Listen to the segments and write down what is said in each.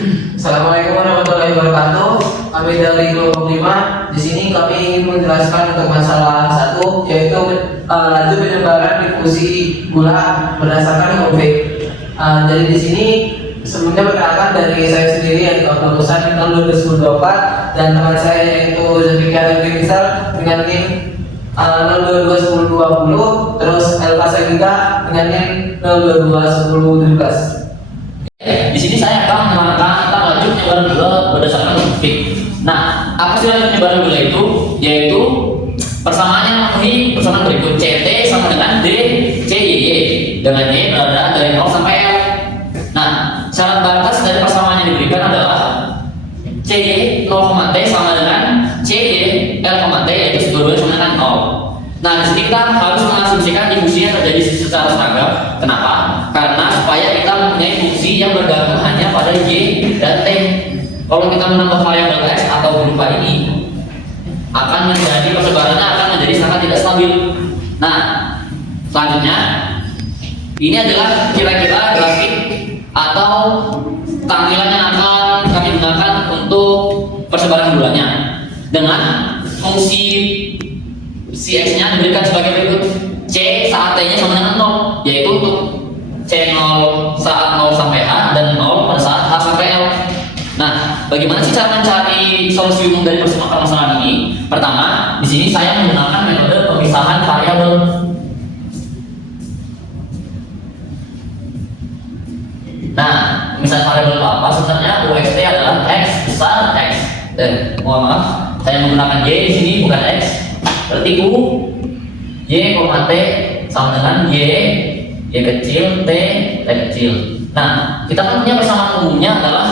Assalamualaikum warahmatullahi wabarakatuh. Kami dari kelompok 5. Di sini kami ingin menjelaskan untuk masalah satu, yaitu laju penyebaran difusi gula berdasarkan COVID. Jadi di sini sebelumnya perkenalkan dari saya sendiri yaitu Abdul Husain tahun 2024 dan teman saya yaitu Zulfikar Rizal dengan NIM 0221020, terus Elva Sagita dengan NIM 0221017. Di sini saya akan menerangkan tentang laju penyebaran gula berdasarkan COVID. Nah, apa sih laju penyebaran gula itu? Yaitu persamaannya memenuhi persamaan berikut: CT sama dengan D, C, Y, dengan Y berada dari 0 sampai L. Nah, syarat batas dari persamaan yang diberikan adalah CY 0, T sama dengan CY L, T, yaitu kedua-duanya sama dengan 0. Nah, di sini kita harus mengasumsikan difusi yang terjadi secara seragam. Kenapa? Karena supaya kita mempunyai fungsi yang bergantung hanya pada Y dan T. Kalau kita menambah variabel X atau berupa ini, akan menjadi persebarannya akan menjadi sangat tidak stabil. Nah, selanjutnya ini adalah kira-kira grafik atau tampilan yang akan kami gunakan untuk persebaran gulanya dengan fungsi si X-nya diberikan sebagai berikut: C saat T-nya sama dengan 0, yaitu untuk C0 saat 0 sampai H dan 0 pada saat H sampai L. Nah, bagaimana sih cara mencari solusi umum dari permasalahan ini? Pertama, di sini saya menggunakan metode pemisahan variabel. Nah, pemisahan variabel itu apa? Sebenarnya UXT adalah X besar X. Mohon maaf, saya menggunakan Y di sini bukan X. Berarti U Y, T sama dengan Y kecil, T kecil. Nah, kita kan punya persamaan umumnya adalah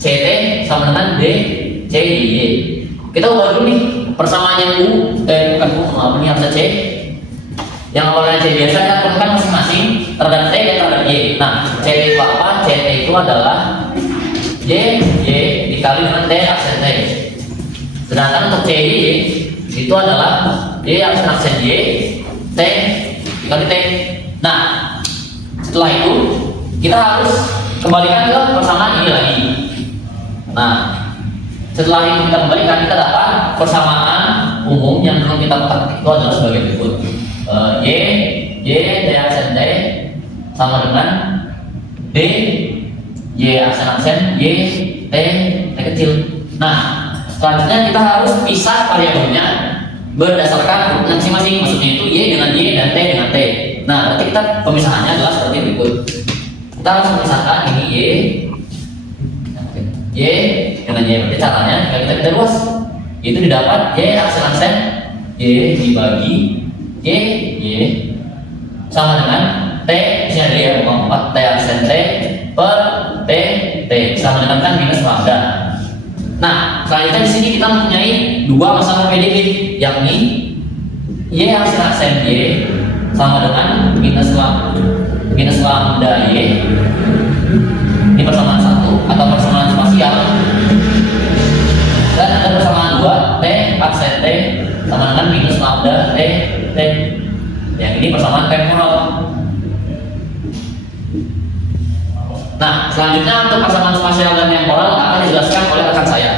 CT sama dengan D, C, Y. Kita ubah dulu nih persamaan yang ini harusnya C. Yang awalnya C biasa kita turunkan masing-masing terhadap T dan terhadap Y. Nah, CT itu apa? CT itu adalah Y dikali dengan T aksen T. Sedangkan untuk CY itu adalah Y aksen Y, T dikali T. Nah, setelah itu kita harus kembalikan ke persamaan ini lagi. Nah, setelah itu kita kembalikan, kita dapat persamaan umum yang belum kita ketik itu adalah sebagai berikut: Y T aksen T sama dengan D Y aksen Y T kecil. Nah, selanjutnya kita harus pisah variabelnya berdasarkan masing-masing, maksudnya itu Y dengan Y dan T dengan T. Nah, berarti kita pemisahannya adalah seperti berikut. Kita harus memisahkan ini Y dengan Y. Berarti caranya jika kita luas itu didapat Y aksen Y dibagi Y sama dengan T misalnya dia 4 T aksen T per T sama dengan kan minus lambda. Nah, selanjutnya di sini kita mempunyai dua masalah PDB, yakni Y aksen Y sama dengan minus lambda Y. Ini persamaan satu atau persamaan spasial, dan ada persamaan dua T aksen T sama dengan minus lambda T. Yang ini persamaan temporal. Nah, selanjutnya untuk persamaan spasial dan temporal akan dijelaskan oleh rekan saya.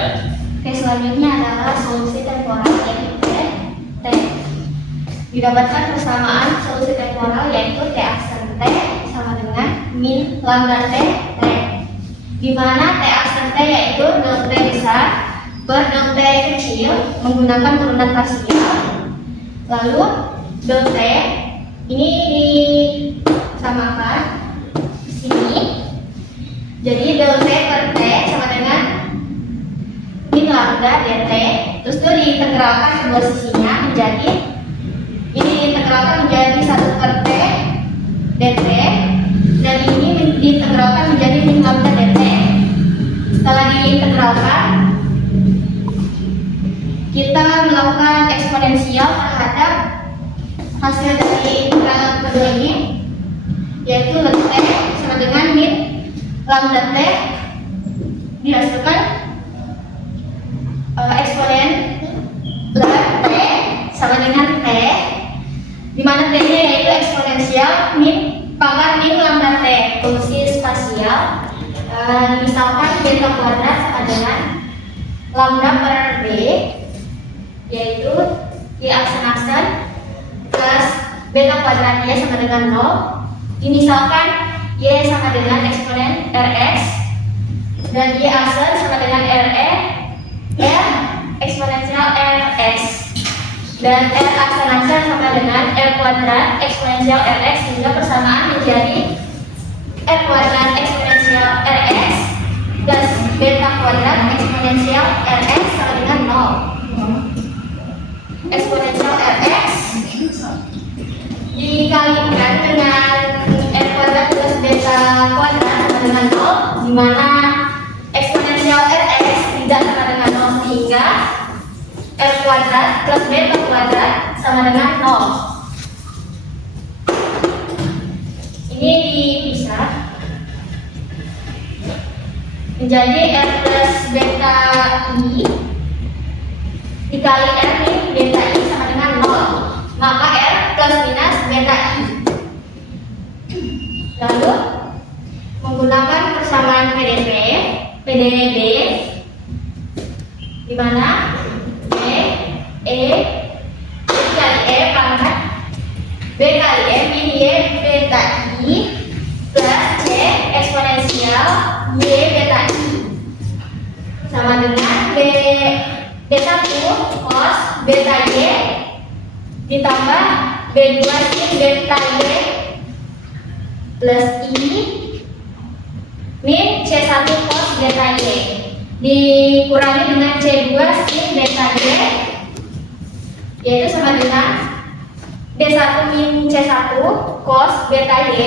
Oke, selanjutnya adalah solusi temporal yaitu T. Didapatkan persamaan solusi temporal yaitu T aksen T sama dengan min lambda T, di mana T aksen T yaitu del T besar per del T kecil menggunakan turunan parsial. Lalu del T ini disamakan di sini. Jadi del T per T sama dengan min lambda dt, terus itu diintegralkan kedua sisinya menjadi ini diintegralkan menjadi 1 per T dt, dan ini diintegralkan menjadi min lambda dt. Setelah diintegralkan, kita melakukan eksponensial terhadap hasil dari integralan kedua ini, yaitu T sama dengan min lambda T dihasilkan eksponen T sama dengan T, di mana T-nya yaitu eksponensial min pangkat min lambda T, fungsi spasial Misalkan beta kuadrat sama dengan lambda per b, yaitu y aksen plus beta kuadrat y sama dengan 0. Misalkan y sama dengan eksponen rx dan y aksen sama dengan re, r eksponensial rs, dan r aksen sama dengan r kuadrat eksponensial rx, sehingga persamaan menjadi r kuadrat eksponensial rx plus beta kuadrat eksponensial rx sama dengan 0. Eksponensial rx dikalikan dengan r kuadrat plus beta kuadrat sama dengan 0, di mana eksponensial rx tidak sama dengan 0, sehingga r kuadrat plus beta kuadrat sama dengan 0. Ini dipisah menjadi r plus beta i dikali r min beta i sama dengan 0, maka r plus minus beta i. Lalu menggunakan persamaan PDB di mana b kali e pangkat b kali e min y beta i plus c eksponensial y beta i sama dengan b1 cos beta y ditambah b2 sin beta y plus i min c1 cos beta y dikurangi dengan c2 sin beta y, yaitu sama dengan b1 min c1 cos beta y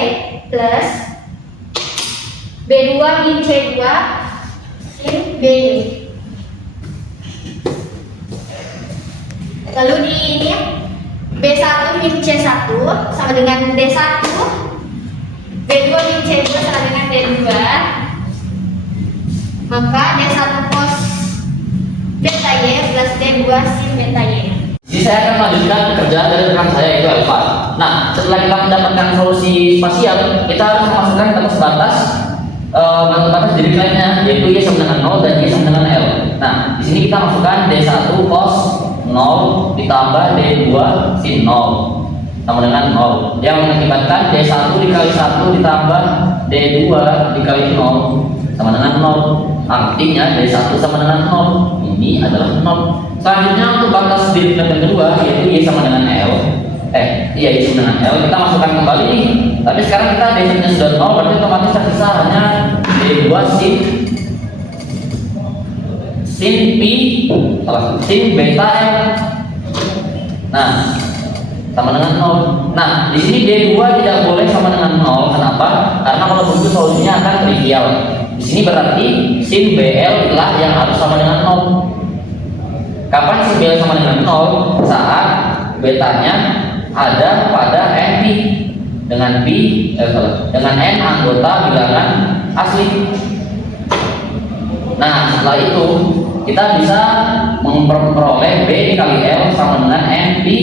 plus b2 min c2 sin by. Lalu di ini b1 min c1 sama dengan d1, b2 min c2 sama dengan d2, maka d1 cos beta y plus d2 sin beta y. Jadi saya akan melanjutkan pekerjaan dari rekan saya, yaitu alfa. Nah, setelah kita mendapatkan solusi spasial, kita harus memasukkan batas batas derivatifnya, yaitu y sama dengan 0 dan y sama dengan l. Nah, di sini kita masukkan d1 cos 0 ditambah d2 sin 0 sama dengan 0, yang mengakibatkan d1 dikali 1 ditambah d2 dikali 0 sama dengan 0. Artinya d1 sama dengan 0. Ini adalah 0. Selanjutnya untuk batas derivatif yang kedua, yaitu y sama dengan l. Y sama dengan l, kita masukkan kembali nih. Tapi sekarang kita d1-nya sudah 0, berarti otomatis tersisa hanya d2 sin beta l. Nah, sama dengan 0. Nah, di sini d2 tidak boleh sama dengan 0. Kenapa? Karena kalau begitu solusinya akan trivial. Di sini berarti sin bl lah yang harus sama dengan 0. Kapan sin bl sama dengan 0? Saat betanya ada pada n pi dengan n anggota bilangan asli. Nah, setelah itu kita bisa memperoleh b kali l sama dengan n pi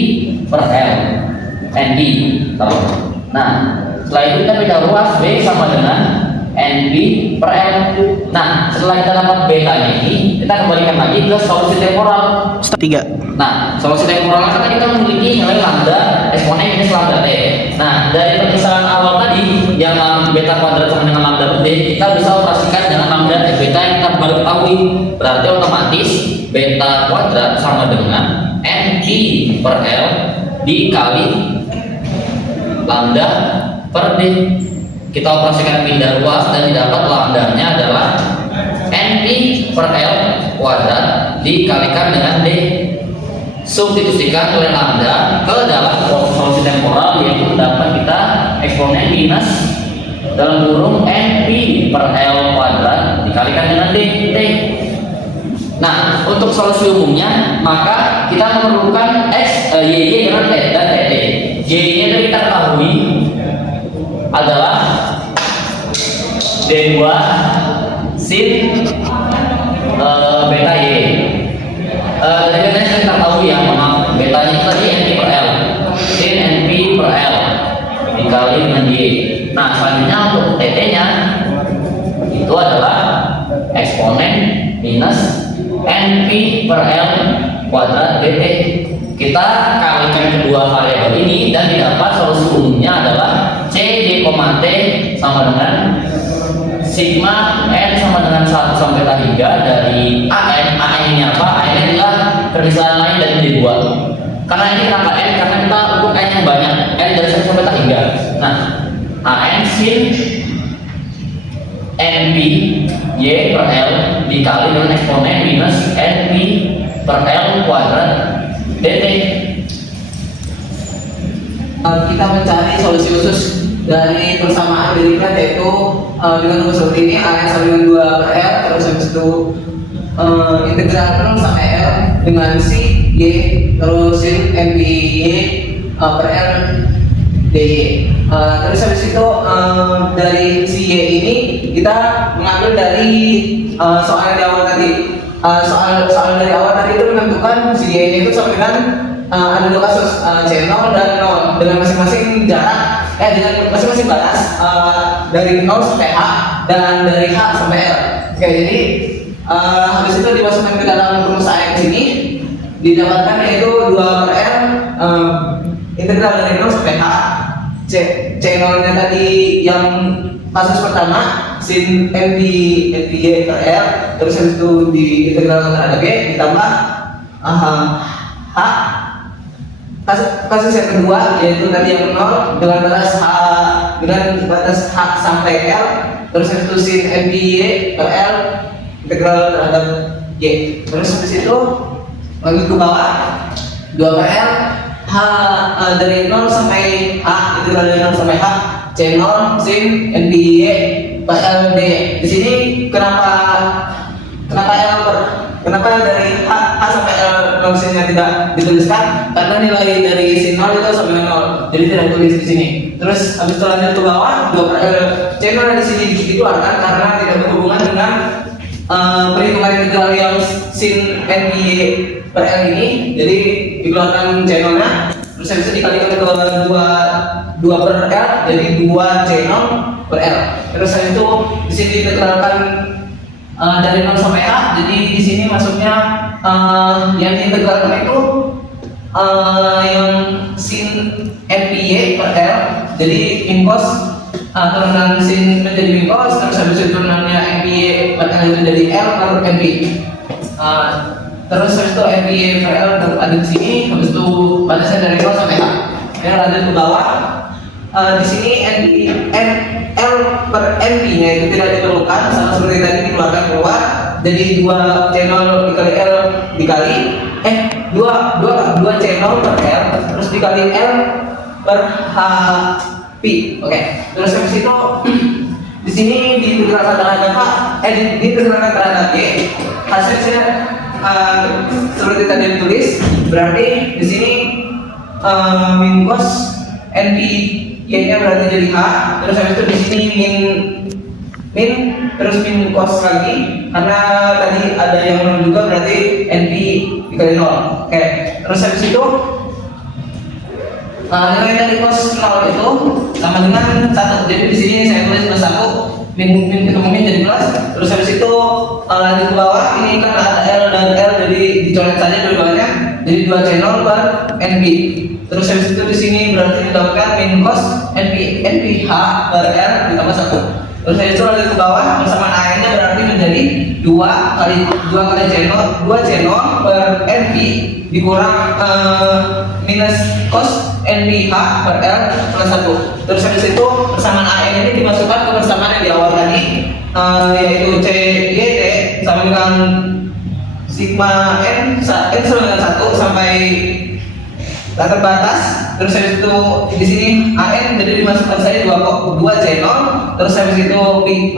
per l, n pi. Nah, setelah itu kita beda ruas b sama dengan n pi per l. Nah, setelah kita dapat betanya ini, kita kembalikan lagi ke solusi temporal. 3. Nah, solusi temporal kan kita memiliki nilai lambda eksponen minus lambda t. Nah, dari pemisahan awal tadi yang beta kuadrat sama dengan lambda t, kita bisa operasikan dengan lambda t beta yang kita baru ketahui. Berarti otomatis beta kuadrat sama dengan n pi per l dikali lambda per d. Kita operasikan pindah ruas dan didapat lambdanya adalah n pi per l kuadrat dikalikan dengan d. Substitusikan nilai lambda ke dalam solusi temporal, yaitu dapat kita eksponen minus dalam kurung n pi per l kuadrat dikalikan dengan d. Nah, untuk solusi umumnya maka kita memerlukan y dengan t dan tt. Y nya tadi kita ketahui adalah d2 sin beta y. Dari betanya kita tahu ya, maaf, betanya itu tadi n pi per l, sin n pi per l dikali dengan y. Nah, selanjutnya untuk tt nya itu adalah per L kuadrat dt. Kita kalikan kedua variabel ini dan didapat solusi umumnya adalah C D, T sama dengan sigma n sama dengan 1 sampai K hingga dari AN ini apa? AN adalah permisalan lain dari D2. Karena ini kenapa N? Karena kita untuk N yang banyak, N dari 1 sampai K hingga. Nah, AN sin NP Y per L dikali dengan eksponen minus NP per L kuadrat dt. Kita mencari solusi khusus dari persamaan derivat, yaitu dengan rumus seperti ini, AN sama dengan 2 per L, terus habis itu integral 0 sampai L dengan si Y, terus sin NP Y per L dy. Terus habis itu dari si Y ini kita mengambil dari soal di awal tadi. Soal dari awal tadi itu menentukan si Y itu sama dengan ada dua kasus, C0 dan 0 dengan masing-masing jarak dengan masing-masing batas dari 0 sampai H dan dari H sampai L. Oke, jadi habis itu dimasukkan ke dalam rumus AN sini, didapatkan yaitu 2 per L integral dari 0 sampai H. C0 nya tadi yang kasus pertama sin NP Y per L, terus habis itu diintegralkan terhadap Y ditambah H. Kasus yang kedua yaitu tadi yang 0 dengan batas H sampai L, terus habis itu sin NP Y per L integral terhadap Y. Terus habis itu lagi ke bawah 2 per L H dari 0 sampai H, integral dari 0 sampai H C0 sin NP Y per L D. Di sini kenapa dari H sampai L fungsinya tidak dituliskan? Karena nilai dari sin 0 itu sama dengan 0, jadi tidak ditulis di sini. Terus habis itu lanjut ke bawah 2 per L C0 di sini dikeluarkan karena tidak berhubungan dengan perhitungan integral yang sin NP Y per L ini, jadi dikeluarkan C0 nya. Terus habis itu dikalikan ke 2 per L jadi 2 C0 per L. Terus habis itu di sini ditegralkan dari 0 sampai H, jadi di sini masuknya yang diintegralkan itu yang sin NP Y per L, jadi min cos turunan sin menjadi min cos, terus habis itu turunannya NP Y per L itu jadi L per NP. Terus habis itu NP Y per L ada di sini, habis itu batasnya dari 0 sampai H. Yang lanjut ke bawah, di sini L per NP nya itu tidak diperlukan, sama seperti tadi dikeluarkan keluar, jadi 2 C0 dikali L dikali 2 C0 per L terus dikali L per H pi. Oke. Terus habis itu di sini ditegralkan terhadap H, ditegralkan terhadap Y. Hasilnya seperti tadi ditulis, berarti di sini min cos NP Y-nya berarti jadi H, terus habis itu di sini min terus min cos lagi, karena tadi ada yang 0 juga, berarti NP dikali 0. Oke. Terus habis itu nilai dari cos 0 itu sama dengan 1. Jadi di sini saya tulis plus 1, min ketemu min jadi plus. Terus habis itu lanjut ke bawah, ini kan ada L dan L, jadi dicoret saja dua-duanya, jadi 2 C0 per NP. Terus habis itu di sini berarti didapatkan min cos NP H per L ditambah 1. Terus habis itu lanjut ke bawah, persamaan AN-nya berarti menjadi 2 kali C0 per NP dikurang minus cos NP H per L plus 1. Terus habis itu persamaan AN ini dimasukkan ke persamaan yang di awal tadi, yaitu C Y T sama dengan sigma N sama dengan 1 sampai tak terbatas. Terus habis itu di sini AN jadi dimasukkan saja 2 C0, terus habis itu pi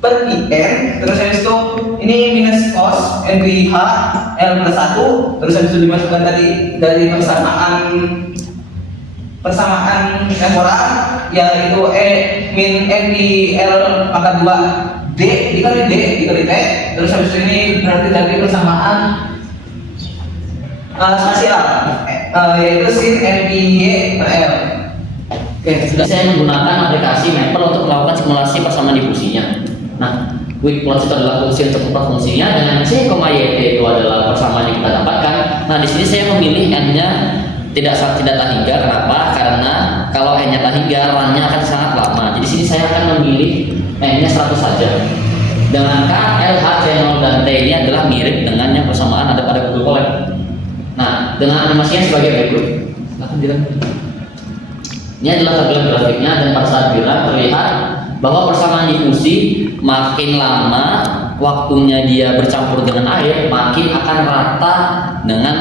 per IN, terus habis itu ini minus cos NP H L plus 1, terus habis itu dimasukkan tadi dari persamaan temporal, yaitu min NP L pangkat 2 D dikali T, terus habis itu ini berarti dari persamaan spasial, yaitu sin NP Y per L. Oke, Sudah saya menggunakan aplikasi Mapper untuk melakukan simulasi persamaan difusinya. Nah, Quick plot itu adalah fungsi untuk membuat fungsinya, dengan C, YT itu adalah persamaan yang kita dapatkan. Nah, di sini saya memilih N-nya tidak tak hingga. Kenapa? Karena kalau N-nya tak hingga, run-nya akan sangat lama. Jadi sini saya akan memilih N-nya 100 saja. Dengan K, L, H, C, 0, dan T ini adalah mirip dengan yang persamaan ada pada Google Colab. Nah, dengan animasinya sebagai berikut. Silahkan dilihat. Ini adalah tampilan grafiknya, dan pada saat bilang terlihat bahwa persamaan difusi makin lama waktunya dia bercampur dengan air, makin akan rata dengan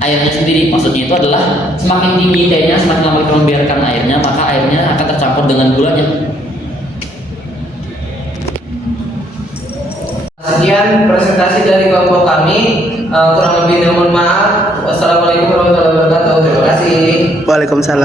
airnya sendiri. Maksudnya itu adalah semakin tinggi T-nya, semakin lama kita membiarkan airnya, maka airnya akan tercampur dengan gulanya. Sekian presentasi dari kelompok kami. Kurang lebihnya mohon maaf. Wassalamualaikum warahmatullahi wabarakatuh. Terima kasih. Waalaikumsalam.